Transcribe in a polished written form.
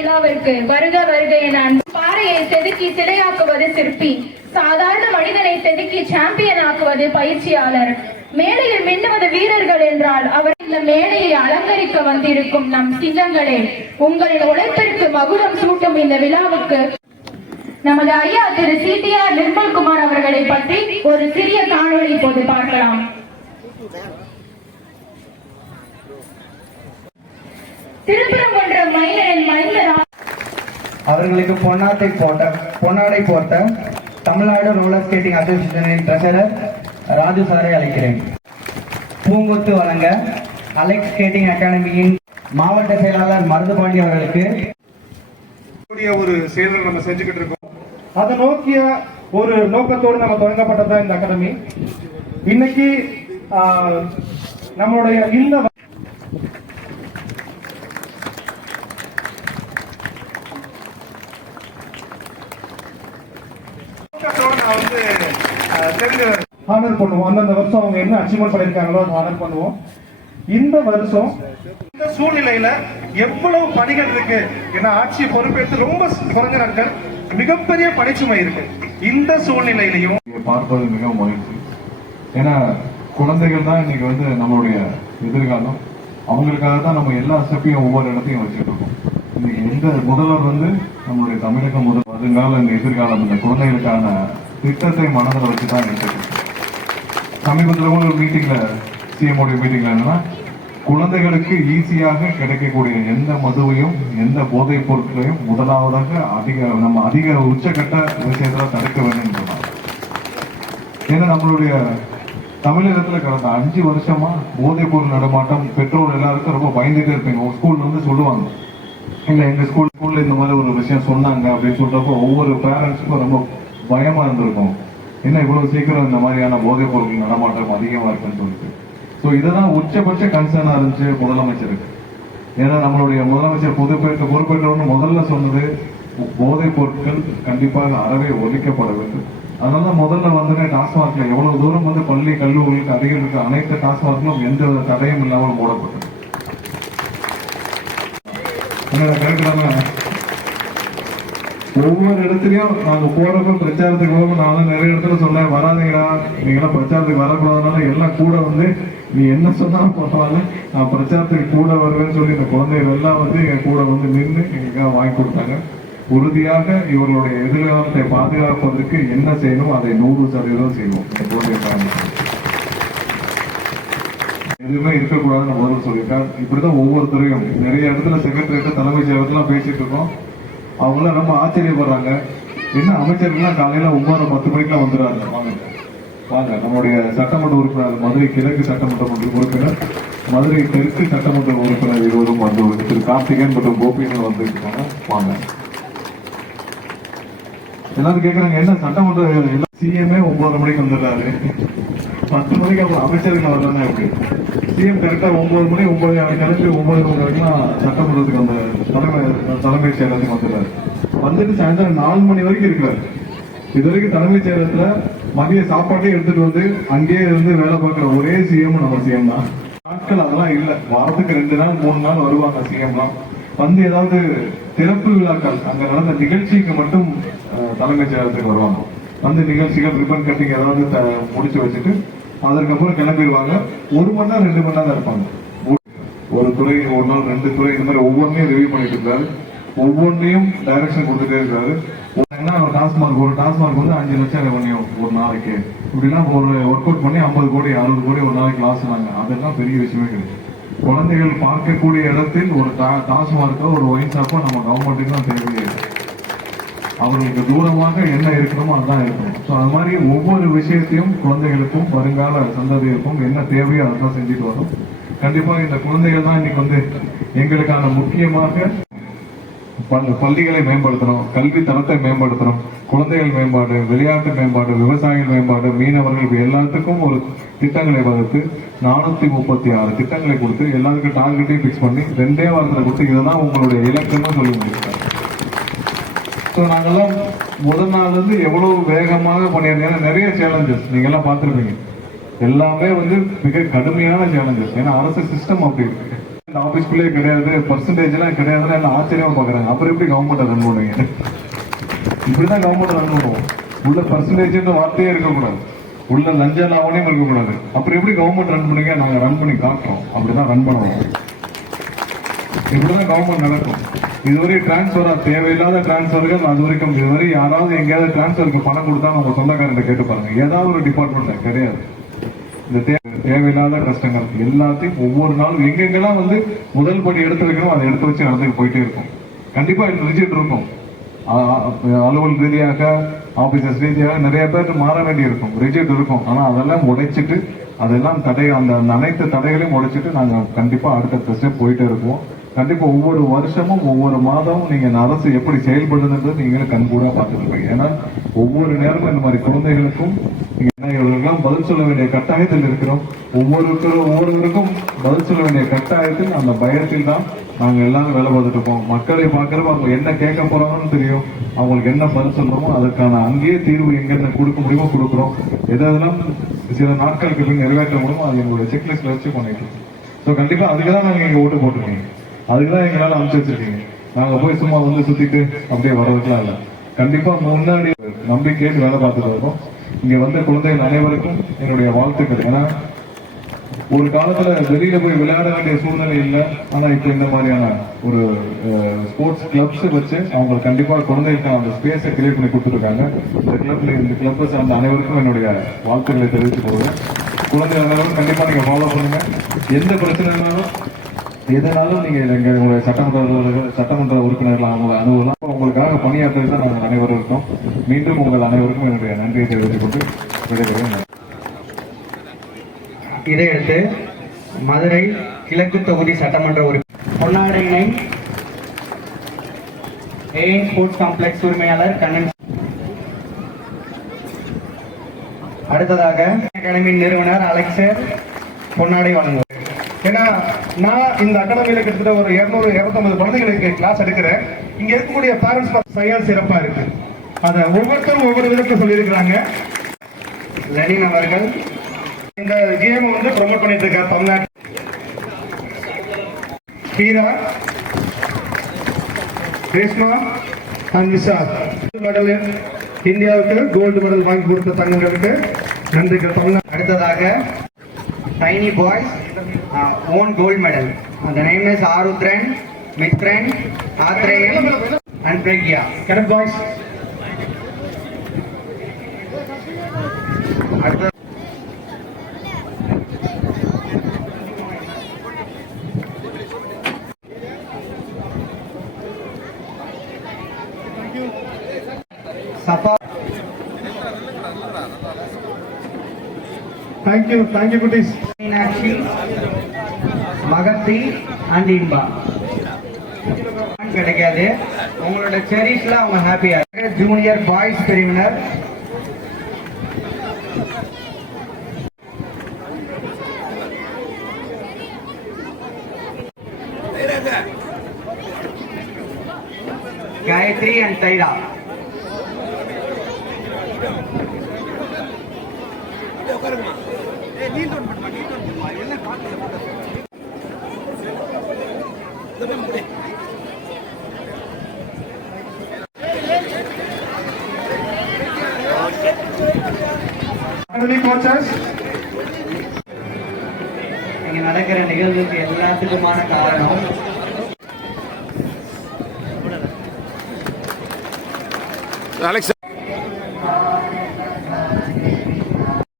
விழாவிற்கு வருக வருக என பாறையை செதுக்கி சிலையாக்குவது சிற்பி, சாதாரண மனிதனை செதுக்கி சாம்பியன் ஆக்குவது பயிற்சியாளர், மேடையில் மின்னுவது வீரர்கள் என்றால் அவர் இந்த மேடையை அலங்கரிக்க வந்திருக்கும் நம் சிங்கங்களே, உங்களின் உழைப்பிற்கு மகுடம் சூட்டும் இந்த விழாவுக்கு நமது ஐயா திரு CTR நிர்மல்குமார் அவர்களை பற்றி ஒரு சிறிய காணொளி இப்போது பார்க்கலாம். திருப்பரங்குன்றம் மைனரின் மைந்தரா அவர்களுக்கு பொன்னாடை போர்த்த தமிழ்நாடு ரோலர் ஸ்கேட்டிங் அசோசியேஷனின் ட்ரெஷரர் ராஜு சாரை அழைக்கிறேன். பூங்கொத்து வழங்க அலெக்ஸ் ஸ்கேட்டிங் அகாடமியின் மாவட்ட செயலாளர் மருதுபாண்டி அவர்களுக்கு ஒரு செயல்கள் நம்ம செஞ்சுக்கிட்டு இருக்கோம். அதை நோக்கிய ஒரு நோக்கத்தோடு நம்ம தொடங்கப்பட்டதான் இந்த அகாடமி. இன்னைக்கு நம்மளுடைய இந்த ஆனர் பண்ணுவோம். அந்தந்த வருஷம் அவங்க என்ன அச்சீவ்மெண்ட் பண்ணிருக்காங்களோ அதை ஆனர் பண்ணுவோம். இந்த வருஷம் இந்த சூழ்நிலையில எவ்வளவு பணிகள் இருக்கு, ஏன்னா ஆட்சியை பொறுப்பேற்று ரொம்ப குறைஞ்ச நாட்கள், மிகப்பெரிய பணிச்சுமை இருக்கு. இந்த சூழ்நிலையிலையும் பார்ப்பது மிகவும் மகிழ்ச்சி. ஏன்னா குழந்தைகள் தான் இன்னைக்கு வந்து நம்மளுடைய எதிர்காலம். அவங்களுக்காக தான் நம்ம எல்லா ஸ்டெப்பையும் ஒவ்வொரு இடத்தையும் வச்சுட்டு இருக்கோம். இன்னைக்கு எந்த முதல்வர் வந்து நம்மளுடைய தமிழக முதல் வருங்கால இந்த எதிர்காலம் இந்த குழந்தைகளுக்கான திட்டத்தை மனதில் வச்சுதான் எடுத்துருக்கோம். சமீபத்தில் ஒரு மீட்டிங்ல சிஎம்ஓடைய மீட்டிங்ல என்னன்னா, குழந்தைகளுக்கு ஈஸியாக கிடைக்கக்கூடிய எந்த மதுவையும் எந்த போதைப் பொருட்களையும் முதலாவதாக அதிக உச்சகட்ட விஷயத்துல தடுக்க வேண்டும் சொன்னாங்க. ஏன்னா நம்மளுடைய தமிழகத்துல கடந்த 5 வருஷமா போதைப் பொருள் நடமாட்டம், பெற்றோர் எல்லாருக்கும் ரொம்ப பயந்துட்டே இருப்பீங்க. ஸ்கூல்ல வந்து சொல்லுவாங்க, இல்ல எங்க ஸ்கூல்ல இந்த மாதிரி ஒரு விஷயம் சொன்னாங்க அப்படின்னு சொல்றப்போ ஒவ்வொரு பேரண்ட்ஸுக்கும் ரொம்ப பயமா இருந்திருக்கும். என்ன இவ்வளவு சீக்கிரம் இந்த மாதிரியான போதைப் பொருட்கள் நடமாட்டம் அதிகமா இருக்குன்னு சொல்லிட்டு. ஸோ இதெல்லாம் உச்சபட்ச கன்சர்னா இருந்துச்சு முதலமைச்சருக்கு. ஏன்னா நம்மளுடைய முதலமைச்சர் பொறுப்பேற்றவன்னு முதல்ல சொன்னது போதைப் பொருட்கள் கண்டிப்பாக அறவே ஒழிக்கப்பட வேண்டும். அதனால முதல்ல வந்து டாஸ்மார்க்ல எவ்வளவு தூரம் வந்து பள்ளி கல்லூரிகளுக்கு அருகில் இருக்க அனைத்து டாஸ்மார்க்களும் எந்த தடையும் இல்லாமல் மூடப்பட்டது. ஒவ்வொரு இடத்துலயும் நாங்க போறப்ப பிரச்சாரத்துக்கு போகும், நான் நிறைய இடத்துல சொன்னேன், வராதீங்கடா, நீங்களாம் பிரச்சாரத்துக்கு வரக்கூடாதுனால எல்லாம் கூட வந்து நீ என்ன சொன்னாலும் போட்டாலும் நான் பிரச்சாரத்துக்கு கூட வருவேன்னு சொல்லி இந்த குழந்தைகள் எல்லாம் வந்து எங்க கூட வந்து நின்று எங்களுக்காக வாங்கி கொடுத்தாங்க. உறுதியாக இவர்களுடைய எதிர்காலத்தை பாதுகாப்பதற்கு என்ன செய்யணும் அதை 100% செய்வோம். எதுவுமே இருக்கக்கூடாதுன்னு முதல்ல சொல்லியிருக்காரு. இப்படிதான் ஒவ்வொருத்தரையும் நிறைய இடத்துல செக்ரட்டரியேட் தலைமைச் செயலகத்துல பேசிட்டு இருக்கோம். அவங்களாம் ரொம்ப ஆச்சரியப்படுறாங்க, என்ன அமைச்சர்கள்லாம் காலையில 9:10 மணிக்கெல்லாம் வந்துடுறாங்க. வாங்க நம்மளுடைய சட்டமன்ற உறுப்பினர், மதுரை கிழக்கு சட்டமன்ற உறுப்பினர், மதுரை தெற்கு சட்டமன்ற உறுப்பினர் இருவரும் வந்து திரு கார்த்திகேயன் மற்றும் கோபின்னு வந்துருக்காங்க. வாங்க. எல்லாரும் கேட்கறாங்க, என்ன சட்டமன்ற சிஎம்ஏ 9 மணிக்கு வந்துடுறாரு, 10 மணிக்கு அவங்க அமைச்சர்கள் வரலன்னா எப்படி? சிஎம் கரெக்டா 9 மணி 9 கிளம்பி 9 மணி வரைக்கும் சட்டமன்றத்துக்கு அந்த தலைமைச் செயலகத்துக்கு வந்துடுறாரு. வந்துட்டு சாயந்தரம் 4 மணி வரைக்கும் இருக்கிறாரு. இது வரைக்கும் தலைமைச் செயலகத்துல மதிய சாப்பாட்டையும் எடுத்துட்டு வந்து அங்கேயே இருந்து வேலை பார்க்கிற ஒரே சிஎம் நம்ம சிஎம் தான். நாட்கள் அதெல்லாம் இல்லை, வாரத்துக்கு 2 நாள் 3 நாள் வருவாங்க சிஎம்லாம். வந்து ஏதாவது திறப்பு விழாக்கள் அங்க நடந்த நிகழ்ச்சிக்கு மட்டும் தலைமைச் செயலகத்துக்கு வருவாங்க. வந்து நிகழ்ச்சிகள் ரிப்பன் கட்டிங் ஏதாவது முடிச்சு வச்சுட்டு அதற்கப்புறம் கிளம்பிடுவாங்க. 1 மணி நேரம் 2 மணி நேரம் இருப்பாங்க. ஒரு துறை ஒரு நாள் 2 துறை இந்த மாதிரி ஒவ்வொன்றையும் ரிவ்யூ பண்ணிட்டு இருக்காரு. ஒவ்வொன்றையும் டைரக்ஷன் கொடுத்துட்டே இருக்காரு. ஒரு டாஸ்மார்க் வந்து 5 லட்சம் ரெவன்யூ ஒரு நாளைக்கு, இப்படிலாம் ஒரு ஒர்க் அவுட் பண்ணி 50 கோடி 60 கோடி ஒரு நாளைக்கு லாஸ் ஆனாங்க. அதெல்லாம் பெரிய விஷயமே கிடையாது. குழந்தைகள் பார்க்கக்கூடிய இடத்தில் ஒரு டாஸ்மார்க்கோ ஒரு ஒயின் ஷாப்போ நம்ம கவர்மெண்ட்டுக்கு தான் தேவையே. அவர்களுக்கு தூரமாக என்ன இருக்கணுமோ அதுதான் இருக்கணும். ஸோ அது மாதிரி ஒவ்வொரு விஷயத்தையும் குழந்தைகளுக்கும் வருங்கால சந்ததிகளுக்கும் என்ன தேவையோ அதான் செஞ்சுட்டு வரும். கண்டிப்பா இந்த குழந்தைகள் தான் இன்னைக்கு வந்து எங்களுக்கான முக்கியமாக பள்ளிகளை மேம்படுத்தணும், கல்வி தரத்தை மேம்படுத்தணும், குழந்தைகள் மேம்பாடு, விளையாட்டு மேம்பாடு, விவசாயிகள் மேம்பாடு, மீனவர்கள் எல்லாத்துக்கும் ஒரு திட்டங்களை வகுத்து 436 திட்டங்களை கொடுத்து எல்லாருக்கும் டார்கெட்டையும் பிக்ஸ் பண்ணி 2 வாரத்தில் கொடுத்து இதுதான் உங்களுடைய இலக்குன்னு சொல்லி முடிச்சிட்டாங்க. ஸோ நாங்கெல்லாம் முதல் நாள் இருந்து எவ்வளவு வேகமாக பண்ணியிருந்தோம். நிறைய சேலஞ்சஸ் நீங்க எல்லாம் பார்த்துருப்பீங்க. எல்லாமே வந்து மிக கடுமையான சேலஞ்சஸ். ஏன்னா அரசு சிஸ்டம் அப்படி இருக்கு. ஆபீஸ்க்குள்ளே கிடையாது, பர்சன்டேஜ் எல்லாம் கிடையாதுன்னு எல்லாம் ஆச்சரியமா பாக்குறாங்க. அப்புறம் எப்படி கவர்மெண்ட் ரன் பண்ணுவீங்க? இப்படிதான் கவர்மெண்ட் ரன் பண்ணுவோம். உள்ள பர்சன்டேஜ் வார்த்தையே இருக்கக்கூடாது, உள்ள லஞ்ச லாவணையும் இருக்கக்கூடாது. அப்புறம் எப்படி கவர்மெண்ட் ரன் பண்ணுங்க? நாங்க ரன் பண்ணி காட்டுறோம், அப்படிதான் ரன் பண்ணுவோம். இப்படிதான் கவர்மெண்ட் நடக்கும். இதுவரை டிரான்ஸ்பரா தேவையில்லாத டிரான்ஸ்பர்கள் அது வரைக்கும் இதுவரை யாராவது எங்கேயாவது டிரான்ஸ்பருக்கு பணம் கொடுத்தா நம்ம சொந்தக்காரன் கேட்டு பாருங்க. ஏதாவது ஒரு டிபார்ட்மெண்ட்ல கிடையாது. இந்த தேவையில்லாத கஷ்டங்கள் எல்லாத்தையும் ஒவ்வொரு நாளும் எங்கெங்கெல்லாம் முதல் படி எடுத்து வைக்கணும் அதை எடுத்து வச்சு நடந்துட்டு போயிட்டே இருக்கும். கண்டிப்பா ரிஜிட் இருக்கும். அலுவல் ரீதியாக ஆபீசர்ஸ் ரீதியாக நிறைய பேர் மாற வேண்டி இருக்கும், ரிஜிட் இருக்கும். ஆனா அதெல்லாம் உடைச்சிட்டு அதெல்லாம் அந்த அனைத்து தடைகளையும் உடைச்சிட்டு நாங்க கண்டிப்பா அடுத்த ஸ்டெப் போயிட்டே இருக்கோம். கண்டிப்பா ஒவ்வொரு வருஷமும் ஒவ்வொரு மாதமும் நீங்க இந்த அரசு எப்படி செயல்படுதுன்றது நீங்களும் கண்கூடா பார்த்துட்டு இருப்பீங்க. ஏன்னா ஒவ்வொரு நேரமும் இந்த மாதிரி குழந்தைகளுக்கும் இவர்களுக்கெல்லாம் பதில் சொல்ல வேண்டிய கட்டாயத்தில் இருக்கிறோம். ஒவ்வொருவருக்கும் பதில் சொல்ல வேண்டிய கட்டாயத்தில் அந்த பயத்தில் தான் நாங்க எல்லாரும் வேலை பார்த்துட்டு இருப்போம். மக்களை பார்க்கறப்ப அவங்க என்ன கேட்க போறாங்கன்னு தெரியும், அவங்களுக்கு என்ன பதில் சொல்றோமோ அதற்கான அங்கேயே தீர்வு எங்க கொடுக்க முடியுமோ கொடுக்குறோம். எதெல்லாம் சில நாட்களுக்கு பின் நிறைவேற்ற முடியுமோ அது எங்களுடைய செக்லிஸ்ட்ல வச்சு பண்ணிட்டு இருக்கோம். ஸோ கண்டிப்பா அதுக்குதான் நாங்க இங்க ஓட்டு போட்டிருக்கீங்க, அதுக்குதான் எங்களால அனுப்பிச்சு வச்சிருக்கீங்க. நாங்க போய் சும்மா சுத்திட்டு அப்படியே வர்றதுக்கெல்லாம் இல்லை. கண்டிப்பா முன்னாடி நம்பிக்கைன்னு வேலை பார்த்துட்டு இருக்கோம். இங்க வந்த குழந்தைகள் அனைவருக்கும் என்னுடைய வாழ்த்துக்கள். ஏன்னா ஒரு காலத்துல வெளியில போய் விளையாட வேண்டிய சூழ்நிலை இல்லை. ஆனா இப்ப இந்த மாதிரியான ஒரு ஸ்போர்ட்ஸ் கிளப்ஸ் வச்சு அவங்களுக்கு கண்டிப்பா குழந்தைகளுக்கு அந்த ஸ்பேஸை கிரியேட் பண்ணி கொடுத்துருக்காங்க. இந்த கிளப்பை சார்ந்த அனைவருக்கும் என்னுடைய வாழ்த்துக்களை தெரிவித்துக் கொள்வேன். குழந்தைகள் அனைவரும் கண்டிப்பா நீங்க ஃபாலோ பண்ணுங்க. எந்த பிரச்சனைனாலும் எதனாலும் நீங்க எங்களுடைய சட்டமன்ற உறுப்பினர்கள் அவங்க அனுபவம் உங்களுக்காக பணியாற்றுறது தான் நாங்கள் அனைவரும் இருக்கோம். மீண்டும் உங்கள் அனைவருக்கும் என்னுடைய நன்றியை தெரிவித்துக் கொண்டு விடைபெறுகிறேன். இதையடுத்து மதுரை கிழக்கு தொகுதி சட்டமன்ற உறுப்பினர் பொன்னாடையினை ஏஎன் ஸ்போர்ட்ஸ் காம்ப்ளெக்ஸ் உரிமையாளர் கண்ணன். அடுத்ததாக அகாடமியின் நிறுவனர் அலெக்சர் பொன்னாடை வழங்குவார். ஏன்னா நான் இந்த அகாடமியில கிட்டத்தட்ட ஒரு 200-250 குழந்தைகளுக்கு கிளாஸ் எடுக்கிறேன். இங்க இருக்கக்கூடிய பேரண்ட்ஸ் செயல் சிறப்பா இருக்கு. அதை ஒவ்வொருத்தரும் ஒவ்வொரு விதத்துல சொல்லியிருக்கிறாங்க. லெனின் அவர்கள் இந்த கேம் ப்ரொமோட் பண்ணிட்டு இருக்கார் தமிழ்நாட்டு. ஹீரா, ரேஷ்மா அண்ட் விஷால் மெடல் இந்தியாவுக்கு கோல்டு மெடல் வாங்கி கொடுத்த தங்களுக்கு நன்றிகள் தமிழ்நாடு. அடுத்ததாக tiny boys won gold medal. அந்த name is Aarudhran, Mithran, Athreyan and Pragya. Correct boys. அடுத்த சபா. தேங்க்யூ குட்டீஸ். மீனாட்சி, மகத்தி அண்ட் இன்பா கிடைக்காது. உங்களோட செரிஷ்ல அவங்க ஹாப்பியா. ஜூனியர் பாய்ஸ் பிரிவினர் காயத்ரி அண்ட் தைரா. இங்க நடக்கிற நிகழ்வுக்கு எல்லாத்துக்குமான காரணம் அலெக்ஸ்.